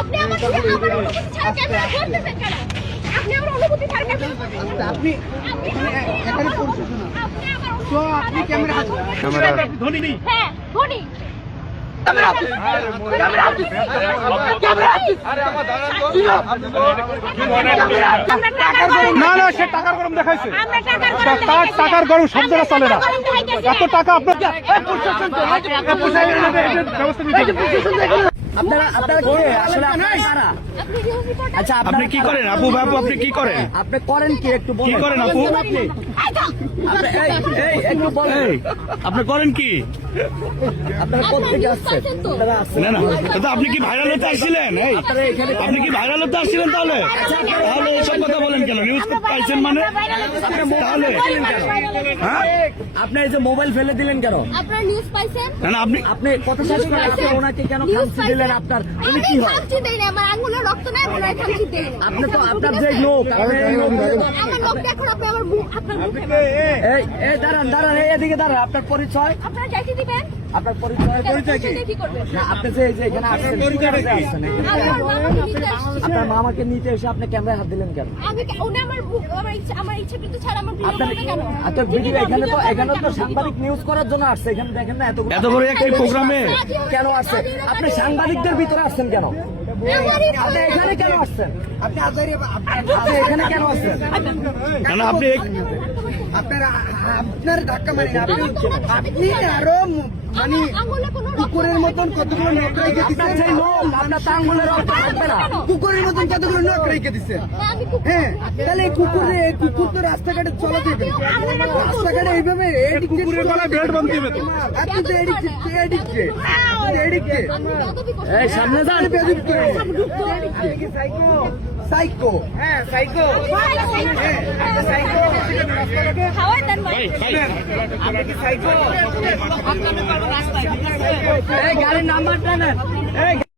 আপনি আমার অনুমতি ছাড়া ক্যামেরা করতেছেন কেন? আপনি আমার অনুমতি ছাড়া ক্যামেরা করতেছেন। আপনি এখানে করছেন না। তো আপনি ক্যামেরা ধনী নেই। হ্যাঁ, ধনী। না না, সে টাকার গরম দেখাইছে। তার টাকার গরম সব জায়গায় চলে না। এত টাকা আপনার আচ্ছা আপনি কি করেন আপু? বাবু আপনি কি করেন? আপনি করেন কি একটু কি করেন আপু? একটু বলেন আপনি করেন কি? আপনারা কোথেকে আসছেন? না না, দাদা আপনি কি ভাইরাল হতে আসছিলেন? এই আপনি কি ভাইরাল হতে আসছিলেন? তাহলে তাহলে এসব কথা বলেন কেন? নিউজ পাইছেন মানে? তাহলে হ্যাঁ, আপনি এই যে মোবাইল ফেলে দিলেন কেন? আপনারা নিউজ পাইছেন? না না, আপনি আপনি কত শেষ করে আপনি ওনাকে কেন খামচি দিলেন? আপনার উনি কি হয়? খামচি দেই না, আমার আঙ্গুলের রক্ত নাই, ওনার খামচি দেই না। আপনি তো আপনার যে লোক আপনি এই লোক আমার লোক দেখুন, আপনি আমার আপনার মুখে এই দাঁড়ান দাঁড়ান এদিকে দাঁড়ান। আপনার পরিচয়? আপনারা যাইতে দিবেন? আপনার পরিচয় কি করবেন? না, আপনি যে এই যে এখানে আসছেন কি কাজে আসছেন? আমার মামাকে নিতে আসছি। আপনার মামাকে নিতে এসে আপনি ক্যামেরায় হাত দিলেন কেন? আমি উনি আমার ইচ্ছা কিন্তু ছাড়া আমার ভিডিও আপনার করবে কেন? এত ভিডিও এখানে তো সাংবাদিক নিউজ করার জন্য আসছে। এখানে দেখেন না এত এত বড় একটি প্রোগ্রামে কেন আসছে? আপনি সাংবাদিকদের ভিতরে আসছেন কেন? আপনি এখানে কেন আসছেন? আপনি এখানে কেন আসছেন? না না, আপনি আপনার ধাক্কা মারেন আপনি আরো মানে কুকুরের মতন কতগুলো নখ রেখে আপনার যে দিচ্ছেন। লোক আপনার তাঙ্গুলের রক্ত থাকবে না। কুকুরের মতন কতগুলো নখ রেখে দিচ্ছেন। হ্যাঁ, তাহলে এই কুকুর তো রাস্তাঘাটে চলা যাবে না। রাস্তাঘাটে এইভাবে কুকুরের গলায় বেল্ট বাঁধতে হবে তো। আপনি তো এদিকে এই সামনে যান। সাইকো হ্যাঁ সাইকো খাওয়ার দেন ভাই। এই গাড়ির নাম্বারটা নেন।